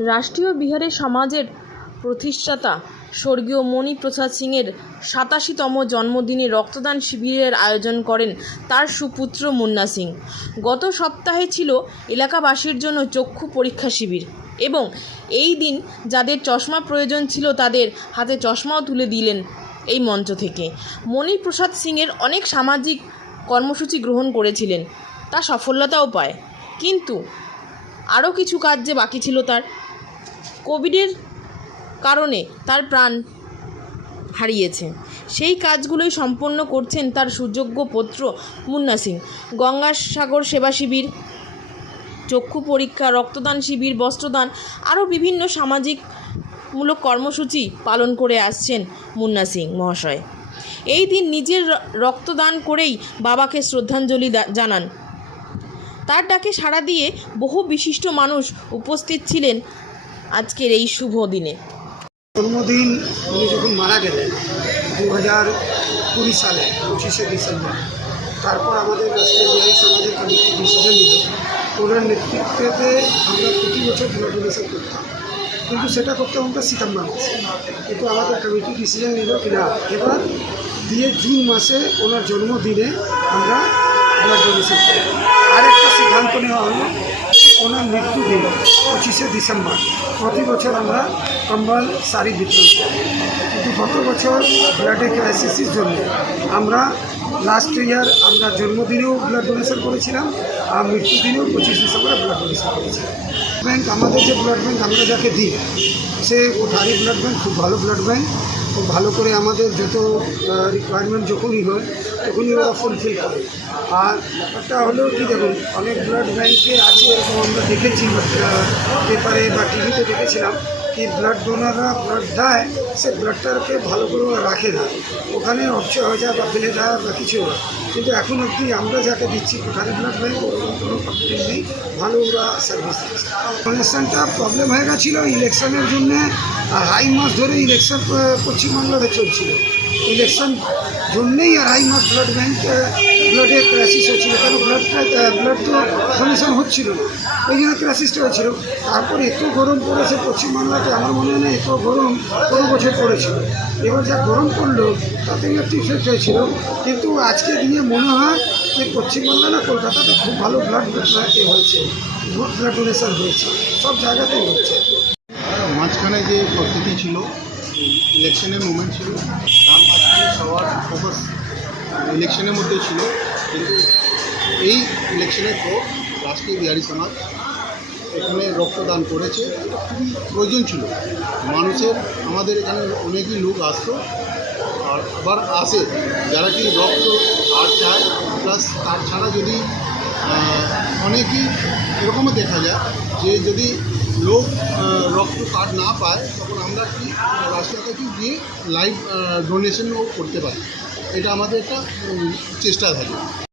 রাষ্ট্রীয় বিহারে সমাজের প্রতিষ্ঠাতা স্বর্গীয় মণিপ্রসাদ সিংয়ের সাতাশিতম জন্মদিনে রক্তদান শিবিরের আয়োজন করেন তার সুপুত্র মুন্না সিং। গত সপ্তাহে ছিল এলাকাবাসীর জন্য চক্ষু পরীক্ষা শিবির এবং এই দিন যাদের চশমা প্রয়োজন ছিল তাদের হাতে চশমাও তুলে দিলেন এই মঞ্চ থেকে। মণিপ্রসাদ সিংয়ের অনেক সামাজিক কর্মসূচি গ্রহণ করেছিলেন, তা সফলতাও পায়। কিন্তু আরও কিছু কাজ যে বাকি ছিল তার কোভিডের কারণে তার প্রাণ হারিয়েছে। সেই কাজগুলোই সম্পন্ন করছেন তার সুযোগ্য পুত্র মুন্না সিং। গঙ্গাসাগর সেবা শিবির, চক্ষু পরীক্ষা, রক্তদান শিবির, বস্ত্রদান, আরও বিভিন্ন সামাজিক মূলক কর্মসূচি পালন করে আসছেন মুন্না সিং মহাশয়। এই দিন নিজের রক্তদান করেই বাবাকে শ্রদ্ধাঞ্জলি জানান। তার ডাকে সাড়া দিয়ে বহু বিশিষ্ট মানুষ উপস্থিত ছিলেন আজকের এই শুভ দিনে। জন্মদিন, উনি যখন মারা গেলেন দু হাজার কুড়ি সালে, পঁচিশে ডিসেম্বর, তারপর আমাদের রাষ্ট্রীয় বিহারী সমাজের কমিটি ডিসিশন নিল। ওনার নেতৃত্বে আমরা প্রতি বছর ব্লাড ডোনেশন করতাম। কিন্তু সেটা করতে আমরা সিতম্বর মাসে কিন্তু আমাদের কমিটি ডিসিশন নিল কি না এবার দিয়ে জুন মাসে ওনার জন্মদিনে আমরা ব্লাড ডোনেশন করব আরেকটা সিদ্ধান্ত নেওয়া হলো ওনার মৃত্যু দিন পঁচিশে ডিসেম্বর। প্রতি বছর আমরা কম্বল, শাড়ি বিতরণ করি। কিন্তু গত বছর ব্লাডে ক্রাইসিসের জন্য আমরা লাস্ট ইয়ার আমরা জন্মদিনেও ব্লাড ডোনেশন করেছিলাম, আর মৃত্যু দিনেও পঁচিশ ডিসেম্বরে ব্লাড ডোনেশন করেছিলাম। ব্যাংক আমাদের যে ব্লাড ব্যাংক আমরা যাকে দিই, সে ও কোঠারি ব্লাড ব্যাংক খুব ভালো ব্লাড ব্যাংক খুব ভালো করে আমাদের যত রিকোয়ারমেন্ট যখনই হয় তখনই ওরা ফুলফিল করে। আর ব্যাপারটা হলো কি দেখুন, অনেক ব্লাড ব্যাংকে আছে এরকম আমরা দেখেছি পেপারে বা টিভিতে দেখেছিলাম কি ব্লাড ডোনাররা ব্লাড দেয়, সে ব্লাডটাকে ভালো করে রাখে না। ওখানে অপচয় হয়ে যায় বা ফেলে দেয় বা কিছু কিন্তু এখন অবধি আমরা যাকে দিচ্ছি কোঠারি ব্লাড ব্যাংক, ওরকম কোনো কমপ্লেন নেই। ভালো ওরা সার্ভিস অনুষ্ঠানটা প্রবলেম হয়ে গেছিল ইলেকশনের জন্যে আড়াই মাস ধরে ইলেকশন পশ্চিমবাংলাতে চলছিল। ইলেকশন জন্যেই আড়াই মাস ব্লাড ব্যাংক ব্লাডে ক্রাইসিস হচ্ছিল কেন ব্লাড ব্লাড তো ডোনেশন হচ্ছিল। ওই জন্য ক্রাইসিসটা হয়েছিল। তারপর এত গরম পড়েছে পশ্চিমবাংলাতে আমার মনে হয় না এত গরম কোনো বছর পড়েছিল এবার যা গরম পড়ল, তাতে একটু ইফেক্ট হয়েছিল। কিন্তু আজকে দিনে মনে হয় যে পশ্চিমবাংলা না, কলকাতাতে খুব ভালো ব্লাড হয়েছে। ব্লাড ডোনেশন হয়েছে। সব জায়গাতেই হচ্ছে। মাঝখানে যে প্রস্তুতি ছিল ইলেকশনের মুভমেন্ট ছিল। তার মাঝখানে সবার ফোকাস ইলেকশনের মধ্যে ছিল। কিন্তু এই ইলেকশনের পর রাষ্ট্রীয় বিহারি সমাজ এখানে রক্তদান করেছে। খুবই প্রয়োজন ছিল। মানুষের, আমাদের এখানে অনেকই লোক আসতো। আর আবার আসে, যারা কি রক্ত কার্ড চায় প্লাস কার্ড ছাড়া যদি অনেকই এরকমও দেখা যায় যে যদি লোক রক্ত কার্ড না পায় তখন আমরা কি রাস্তা থেকে গিয়ে লাইভ ডোনেশনও করতে পারি। এটা আমাদের একটা চেষ্টা থাকে